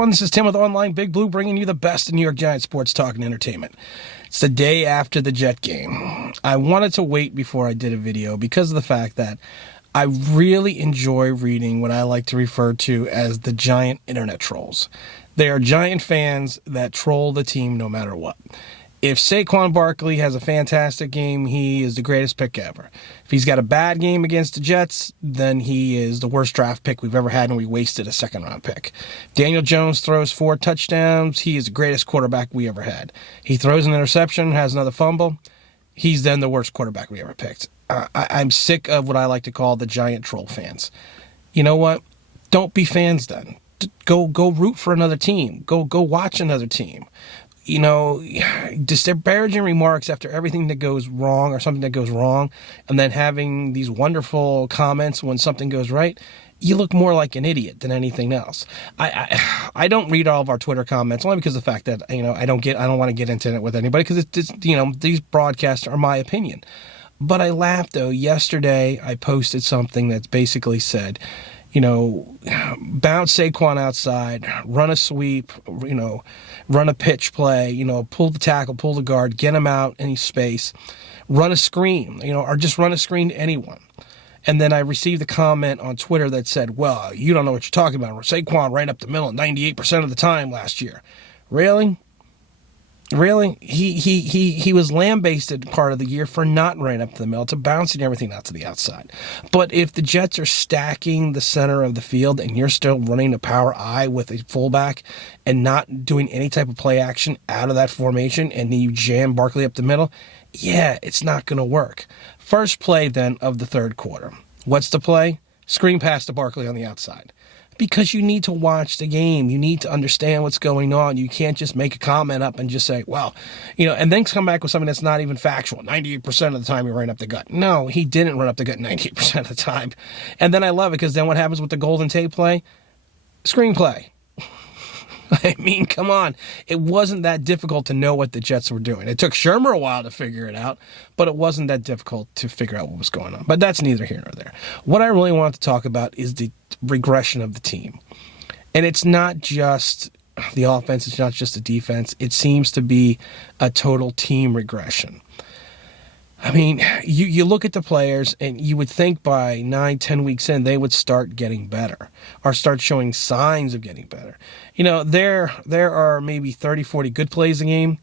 everyone, this is Tim with Online Big Blue, bringing you the best in New York Giants sports talk and entertainment. It's the day after the Jet game. I wanted to wait before I did a video because of the fact that I really enjoy reading what I like to refer to as the Giant internet trolls. They are Giant fans that troll the team no matter what. If Saquon Barkley has a fantastic game, he is the greatest pick ever. If he's got a bad game against the Jets, then he is the worst draft pick we've ever had, and we wasted a second-round pick. Daniel Jones throws 4 touchdowns. He is the greatest quarterback we ever had. He throws an interception, has another fumble. He's then the worst quarterback we ever picked. I'm sick of what I like to call the Giant troll fans. You know what? Don't be fans then. Go root for another team. Go watch another team. You know, disparaging remarks after everything that goes wrong or something that goes wrong, and then having these wonderful comments when something goes right, you look more like an idiot than anything else. I don't read all of our Twitter comments only because of the fact that, you know, I don't want to get into it with anybody because it's, you know, these broadcasts are my opinion. But I laughed though. Yesterday I posted something that basically said, you know, bounce Saquon outside, run a sweep, you know, run a pitch play, you know, pull the tackle, pull the guard, get him out any space, run a screen, you know, or just run a screen to anyone. And then I received a comment on Twitter that said, well, you don't know what you're talking about. Saquon ran up the middle 98% of the time last year. Really? Really? He was lambasted part of the year for not running up to the middle, to bouncing everything out to the outside. But if the Jets are stacking the center of the field and you're still running a power I with a fullback and not doing any type of play action out of that formation, and then you jam Barkley up the middle, yeah, it's not going to work. First play then of the third quarter. What's the play? Screen pass to Barkley on the outside. Because you need to watch the game. You need to understand what's going on. You can't just make a comment up and just say, well, you know, and then come back with something that's not even factual. 98% of the time he ran up the gut. No, he didn't run up the gut 98% of the time. And then I love it because then what happens with the Golden Tate play? Screenplay. I mean, come on. It wasn't that difficult to know what the Jets were doing. It took Shurmur a while to figure it out, but it wasn't that difficult to figure out what was going on. But that's neither here nor there. What I really want to talk about is the regression of the team. And it's not just the offense. It's not just the defense. It seems to be a total team regression. I mean, you look at the players and you would think by 9-10 weeks in, they would start getting better or start showing signs of getting better. You know, there are maybe 30-40 good plays a game,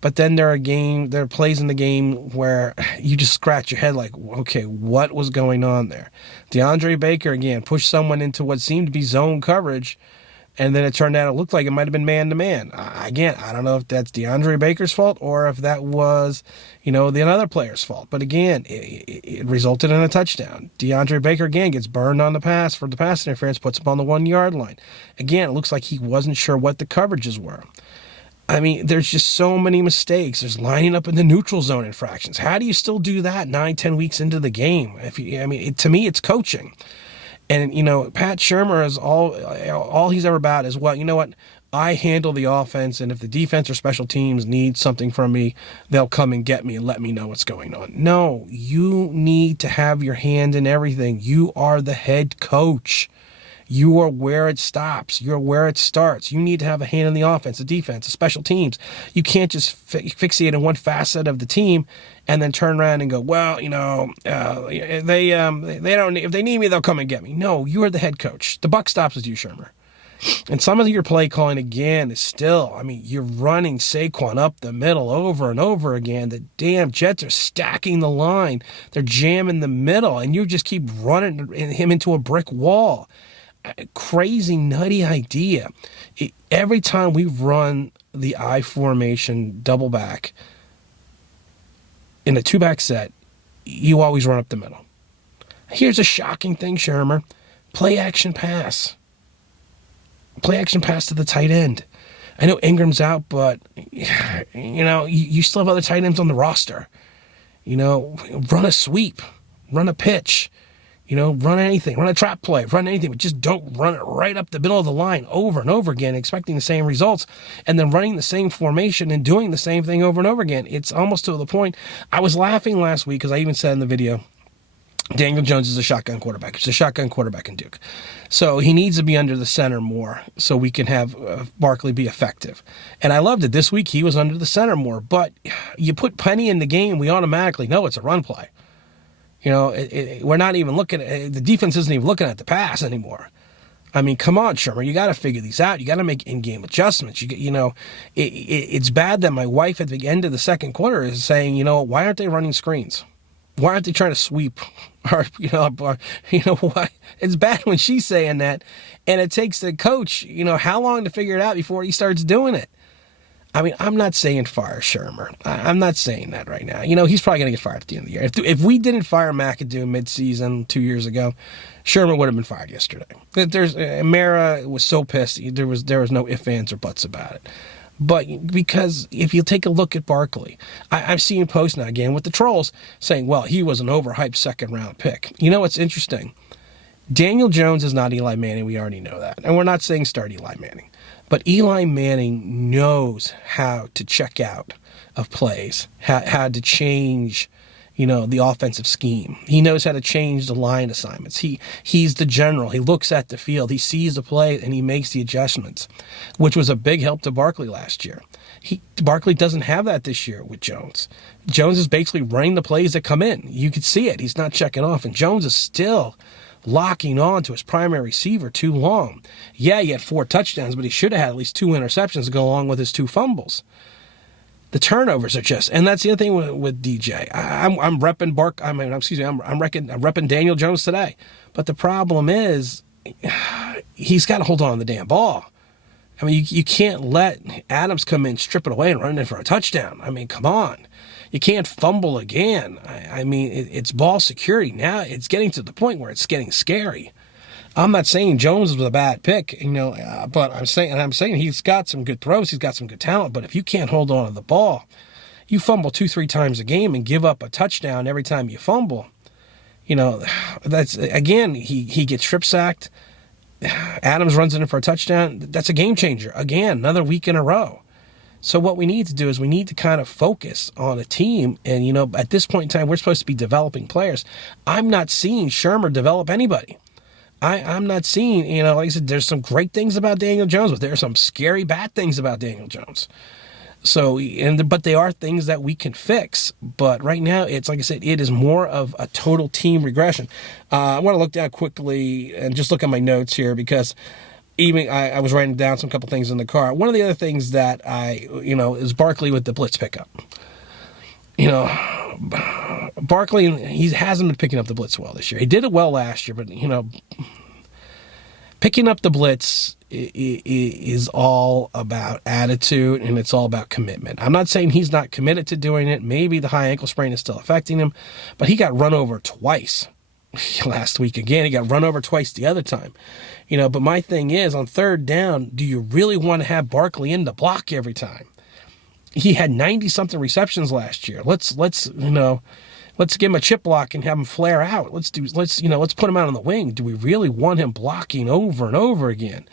but then there are plays in the game where you just scratch your head like, okay, what was going on there? DeAndre Baker, again, pushed someone into what seemed to be zone coverage, and then it turned out it looked like it might have been man-to-man. Again, I don't know if that's DeAndre Baker's fault or if that was, you know, the another player's fault. But again, it resulted in a touchdown. DeAndre Baker, again, gets burned on the pass for the pass interference, puts him on the 1-yard line. Again, it looks like he wasn't sure what the coverages were. I mean, there's just so many mistakes. There's lining up in the neutral zone infractions. How do you still do that 9-10 weeks into the game? To me, it's coaching. And, you know, Pat Shurmur is all he's ever about is, well, you know what? I handle the offense, and if the defense or special teams need something from me, they'll come and get me and let me know what's going on. No, you need to have your hand in everything. You are the head coach. You are where it stops. You're where it starts. You need to have a hand in the offense, the defense, the special teams. You can't just fixate on one facet of the team and then turn around and go, well, you know, they don't. If they need me, they'll come and get me. No, you are the head coach. The buck stops with you, Shurmur. And some of your play calling again is still, I mean, you're running Saquon up the middle over and over again. The damn Jets are stacking the line. They're jamming the middle, and you just keep running him into a brick wall. Crazy, nutty idea. Every time we run the I formation double back in a 2-back set, you always run up the middle. Here's a shocking thing, Shurmur. Play action pass. Play action pass to the tight end. I know Ingram's out, but you know, you still have other tight ends on the roster. You know, run a sweep, run a pitch. You know, run anything, run a trap play, run anything, but just don't run it right up the middle of the line over and over again, expecting the same results, and then running the same formation and doing the same thing over and over again. It's almost to the point. I was laughing last week because I even said in the video, Daniel Jones is a shotgun quarterback. He's a shotgun quarterback in Duke. So he needs to be under the center more so we can have Barkley be effective. And I loved it. This week he was under the center more. But you put Penny in the game, we automatically know it's a run play. We're not even looking at the defense isn't even looking at the pass anymore. I mean, come on, Shurmur. You got to figure these out. You got to make in-game adjustments. It's bad that my wife at the end of the second quarter is saying, why aren't they running screens? Why aren't they trying to sweep? Or why? It's bad when she's saying that, and it takes the coach, how long to figure it out before he starts doing it. I mean, I'm not saying fire Shurmur. I'm not saying that right now. He's probably going to get fired at the end of the year. If we didn't fire McAdoo mid-season 2 years ago, Shurmur would have been fired yesterday. Mara was so pissed. There was no ifs, ands, or buts about it. But because if you take a look at Barkley, I've seen posts now again with the trolls saying, well, he was an overhyped second-round pick. What's interesting? Daniel Jones is not Eli Manning. We already know that. And we're not saying start Eli Manning. But Eli Manning knows how to check out of plays, how to change, the offensive scheme. He knows how to change the line assignments. He's the general. He looks at the field. He sees the play, and he makes the adjustments, which was a big help to Barkley last year. Barkley doesn't have that this year with Jones. Jones is basically running the plays that come in. You can see it. He's not checking off, and Jones is still locking on to his primary receiver too long. Yeah, he had 4 touchdowns, but he should have had at least 2 interceptions to go along with his 2 fumbles. The turnovers are and that's the other thing with DJ. I'm repping I'm repping Daniel Jones today. But the problem is, he's got to hold on to the damn ball. I mean, you can't let Adams come in, strip it away, and run in for a touchdown. I mean, come on. You can't fumble again. I mean, it's ball security. Now it's getting to the point where it's getting scary. I'm not saying Jones was a bad pick, but I'm saying he's got some good throws. He's got some good talent. But if you can't hold on to the ball, you fumble 2-3 times a game and give up a touchdown every time you fumble. That's again, he gets strip sacked. Adams runs in for a touchdown. That's a game changer. Again, another week in a row. So what we need to do is we need to kind of focus on a team. And, at this point in time, we're supposed to be developing players. I'm not seeing Shurmur develop anybody. I'm not seeing, like I said, there's some great things about Daniel Jones, but there are some scary bad things about Daniel Jones. So, but they are things that we can fix. But right now, it's like I said, it is more of a total team regression. I want to look down quickly and just look at my notes here because even I was writing down some couple things in the car. One of the other things that is Barkley with the blitz pickup. Barkley, he hasn't been picking up the blitz well this year. He did it well last year, but, picking up the blitz is all about attitude and it's all about commitment. I'm not saying he's not committed to doing it. Maybe the high ankle sprain is still affecting him, but he got run over twice last week again. He got run over twice the other time. But my thing is, on third down, do you really want to have Barkley in the block every time? He had 90-something receptions last year. Let's give him a chip block and have him flare out. Let's put him out on the wing. Do we really want him blocking over and over again?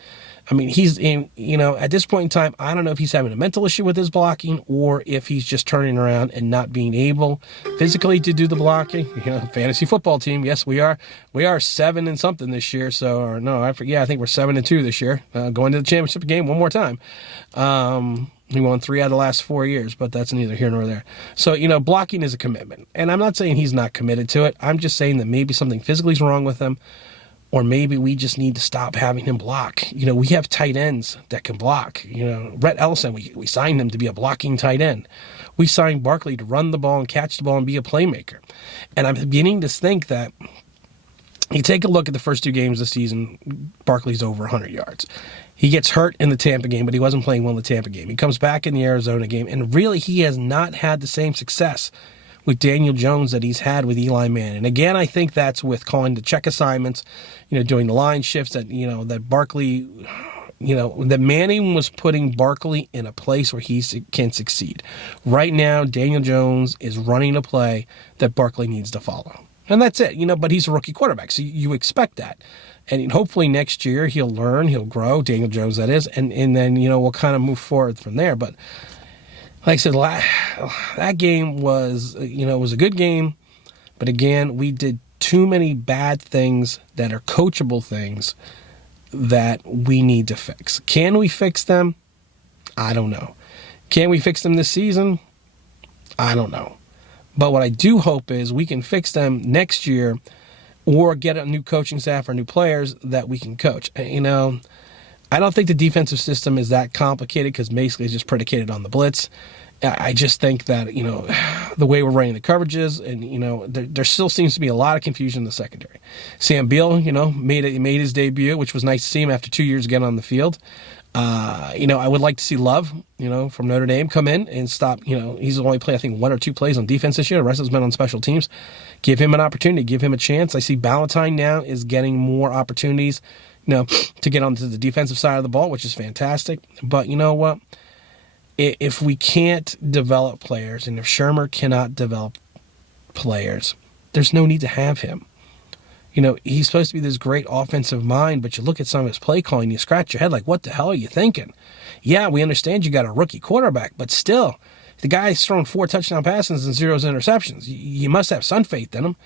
I mean, he's in, at this point in time, I don't know if he's having a mental issue with his blocking or if he's just turning around and not being able physically to do the blocking. Fantasy football team. Yes, we are 7 and something this year. So, or no, I forget. I think we're 7-2 this year. Going to the championship game one more time. He won 3 out of the last 4 years, but that's neither here nor there. So, blocking is a commitment. And I'm not saying he's not committed to it. I'm just saying that maybe something physically is wrong with him. Or maybe we just need to stop having him block. We have tight ends that can block. Rhett Ellison, we signed him to be a blocking tight end. We signed Barkley to run the ball and catch the ball and be a playmaker. And I'm beginning to think that you take a look at the first 2 games this season, Barkley's over 100 yards. He gets hurt in the Tampa game, but he wasn't playing well in the Tampa game. He comes back in the Arizona game, and really he has not had the same success with Daniel Jones that he's had with Eli Manning. And again, I think that's with calling the check assignments, doing the line shifts that Barkley, that Manning was putting Barkley in a place where he can succeed. Right now, Daniel Jones is running a play that Barkley needs to follow. And that's it, but he's a rookie quarterback, so you expect that. And hopefully next year he'll learn, he'll grow, Daniel Jones that is, and then, we'll kind of move forward from there. But like I said, that game was, was a good game. But again, we did too many bad things that are coachable things that we need to fix. Can we fix them? I don't know. Can we fix them this season? I don't know. But what I do hope is we can fix them next year or get a new coaching staff or new players that we can coach. You know, I don't think the defensive system is that complicated because basically it's just predicated on the blitz. I just think that, you know, the way we're running the coverages and, you know, there still seems to be a lot of confusion in the secondary. Sam Beal, you know, made his debut, which was nice to see him after 2 years again on the field. You know, I would like to see Love, you know, from Notre Dame come in and stop, you know, he's only played, I think, 1 or 2 plays on defense this year. The rest has been on special teams. Give him an opportunity, give him a chance. I see Ballantyne now is getting more opportunities, you know, to get onto the defensive side of the ball, which is fantastic. But you know what? If we can't develop players and if Shurmur cannot develop players, there's no need to have him. You know, he's supposed to be this great offensive mind, but you look at some of his play calling, you scratch your head like, what the hell are you thinking? Yeah, we understand you got a rookie quarterback, but still, the guy's thrown 4 touchdown passes and 0 interceptions. You must have some faith in him.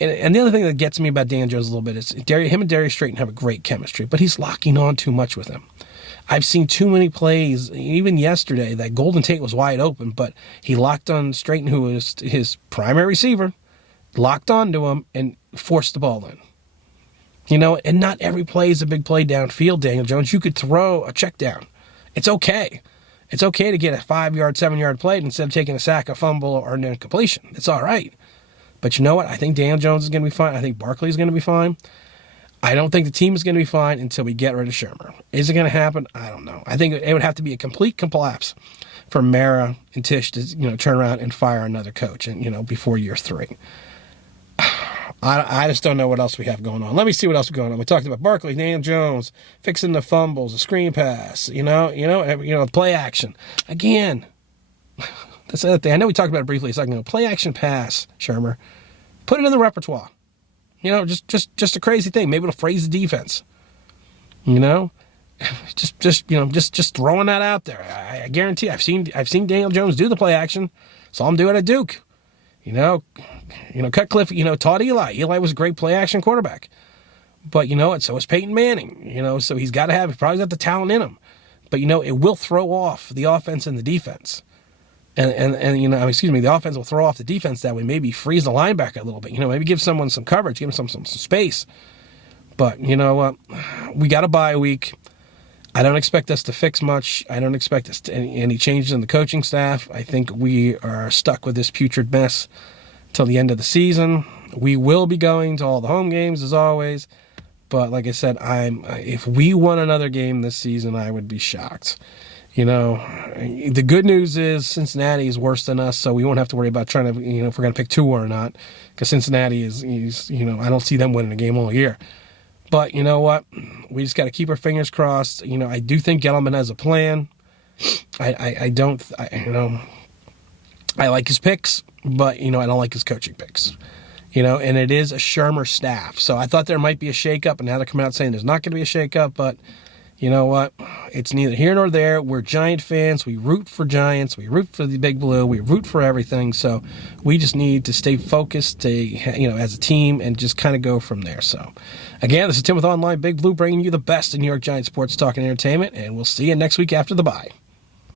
And the other thing that gets me about Dan Jones a little bit is him and Darius Strayton have a great chemistry, but he's locking on too much with him. I've seen too many plays, even yesterday, that Golden Tate was wide open, but he locked on Strayton, who was his primary receiver, locked onto him and forced the ball in. You know, and not every play is a big play downfield, Daniel Jones. You could throw a check down. It's okay. It's okay to get a 5-yard, 7-yard play instead of taking a sack, a fumble, or an incompletion. It's all right. But you know what? I think Daniel Jones is going to be fine. I think Barkley is going to be fine. I don't think the team is going to be fine until we get rid of Shurmur. Is it going to happen? I don't know. I think it would have to be a complete collapse for Mara and Tisch to, you know, turn around and fire another coach, and, you know, before year 3. I just don't know what else we have going on. Let me see what else is going on. We talked about Barkley, Daniel Jones, fixing the fumbles, the screen pass, you know, play action. Again, that's the other thing. I know we talked about it briefly a second ago. Play action pass, Shurmur. Put it in the repertoire. You know, just a crazy thing. Maybe it'll phrase the defense. You know, just throwing that out there. I guarantee. I've seen Daniel Jones do the play action. Saw him do it at Duke. You know, Cutcliffe. You know, taught Eli. Eli was a great play action quarterback. But you know, and so is Peyton Manning. You know, so he's probably got the talent in him. But you know, it will throw off the offense and the defense. And you know, the offense will throw off the defense that way, maybe freeze the linebacker a little bit, you know, maybe give someone some coverage, give him some space. But you know what? We got a bye week. I don't expect us to fix much. I don't expect us to any changes in the coaching staff. I think we are stuck with this putrid mess till the end of the season. We will be going to all the home games as always. But like I said, if we won another game this season, I would be shocked. You know, the good news is Cincinnati is worse than us, so we won't have to worry about trying to, you know, if we're going to pick Tua or not, because Cincinnati is, you know, I don't see them winning a game all year. But you know what? We just got to keep our fingers crossed. You know, I do think Gettleman has a plan. I like his picks, but, you know, I don't like his coaching picks. You know, and it is a Shurmur staff. So I thought there might be a shakeup, and now they're coming out saying there's not going to be a shakeup, but you know what? It's neither here nor there. We're Giant fans. We root for Giants. We root for the Big Blue. We root for everything. So we just need to stay focused, as a team, and just kind of go from there. So, again, this is Tim with Online Big Blue, bringing you the best in New York Giants sports talk and entertainment, and we'll see you next week after the bye.